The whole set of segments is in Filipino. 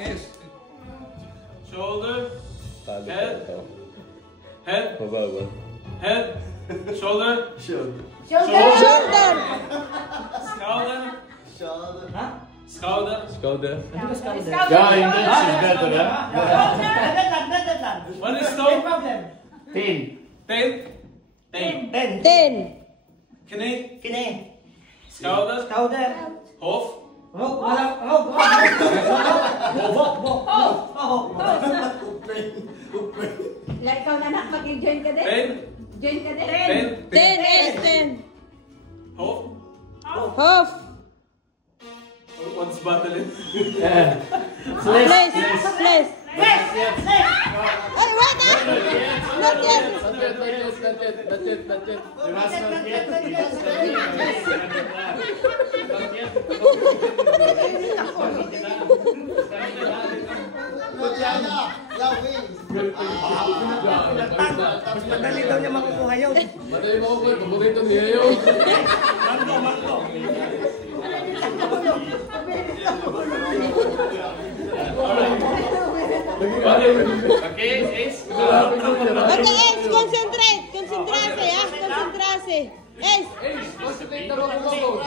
Yes. Shoulder. Head. Head. Head. Shoulder. Shoulder. Shoulder. Schouder. Schouder. Yeah, English is better, huh? What is toe? 10. 10. 10. Knie. Schouder. Hoofd. Ikaw na mag-join ka din? Pen. Join ka din? 10 is 10. Hoofd. Hoof. What's battle? Flesh. Flesh. Ay, wait na! Not yet. Not yet. You must not get Madali daw niya makukuha yun. Madali makukuha. Paborito niya yun. Mango. Okay, Ace. Okay, Ace, concentrate. Concentrase, ah. Concentrase. Ace. Concentrate na mga logo.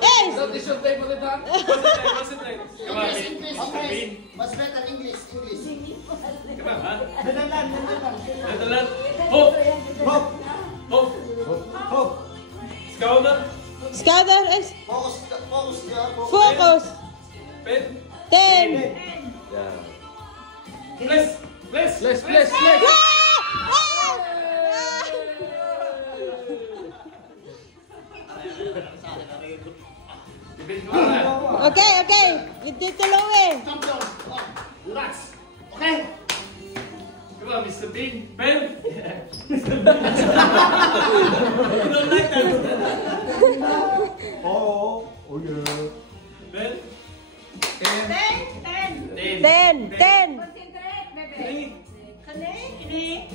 Ace. Don't issue tape ulit ha. Concentrate. Come on. What's better English? Come on, huh? Dadalan. Netherland. Hoofd. Schouder. Scouter, Ace. Focus. Focus. Pen. 10. Flesh. Okay. With Tito Louie. Relax. Okay. Come on, Mr. Bean. Pen. You don't like that? Oh yeah. Pen. 10. Concentrate, bebe.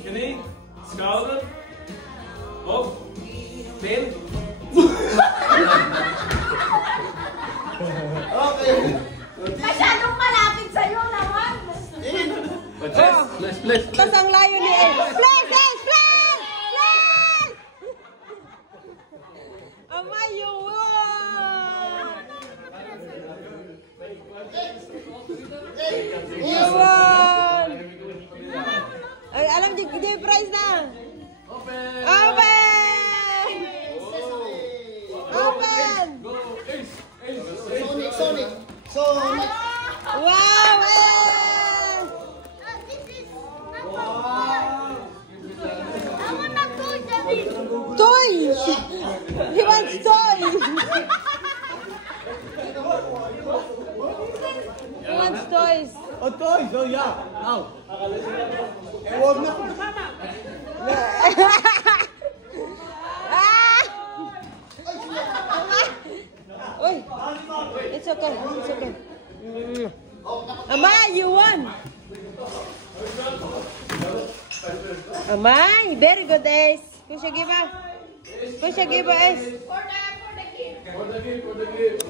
Knie. Schouder. Hoofd. Pen. Okay. Masyadong malapit sa'yo naman. Flesh. Tapos ang layo ni Ace. Flash, Ace! Flash! Flash! Amay, you won! You won! Ay, alam niyo, hindi yung prize na. Open. Sonic. Wow! Ace! Toys! He wants toys! He wants toys. Oh, toys. Oh, yeah. Now. Huwag na. Ah! Uy! It's okay. Amay, you won! Amay, very good, Ace. Push a giver, Ace. For the kid. For the gift.